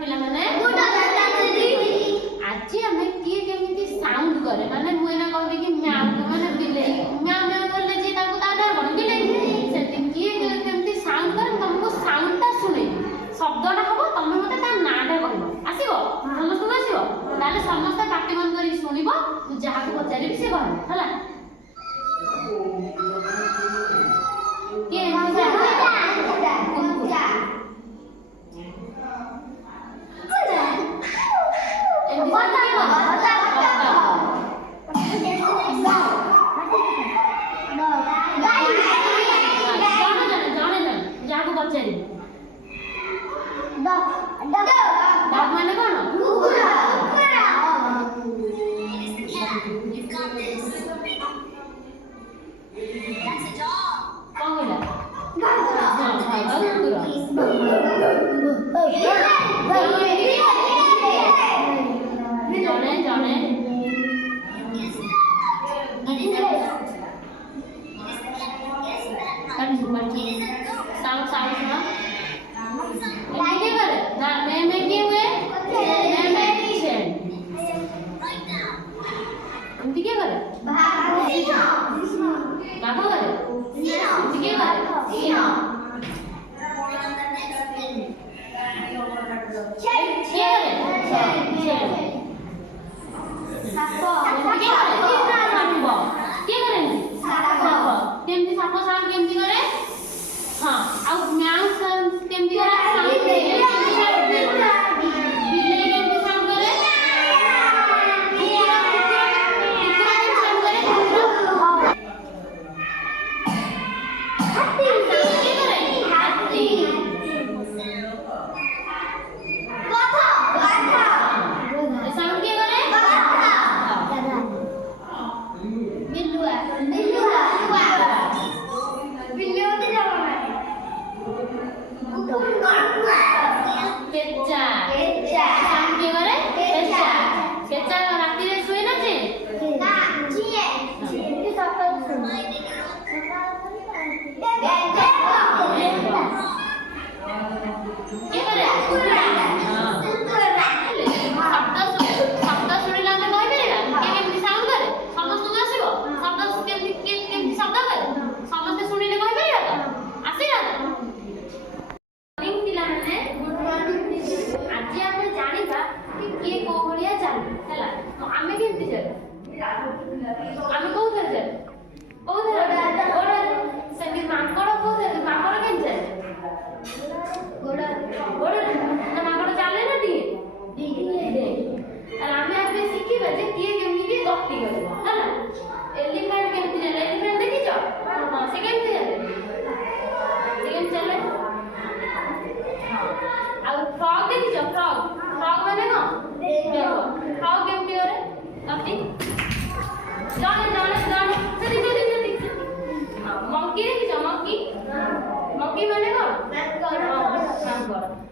ପିଲାମାନେ ଆଜି ଆମେ କିଏ କେମିତି ସାଉଣ୍ଡ କରେ ମାନେ ମୁଁ ଏନା କହିବି କି ମ୍ୟାଉ ମାନେ ବିଲେଇ ମ୍ୟାଉ ମ୍ୟାଉ କଲେ ଯେ ତାକୁ ତା ନାଁ କଣ ବିଲେଇ ସେମିତି କିଏ କେମିତି ସାଉଣ୍ଡ କରେ ତମକୁ ସାଉଣ୍ଡଟା ଶୁଣେଇବି ଶବ୍ଦଟା ହବ ତମେ ମତେ ତା ନାଁଟା କହିବ ଆସିବ ସମସ୍ତଙ୍କୁ ଆସିବ ତାହେଲେ ସମସ୍ତେ ପାଟି ବନ୍ଦ କରିକି ଶୁଣିବ ମୁଁ ଯାହାକୁ ପଚାରିବି ସେ କହିବ ହେଲା କିଏ ଯାହାକୁ ପଚାରିବି ଡଗ ମାନେ କଣ ଜଣେ ଜଣେ केमती साप साउंड केमती करे हां आ म्याउ साउंड केमती करे बिल्ली केमती साउंड करे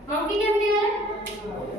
मंकी केमती करे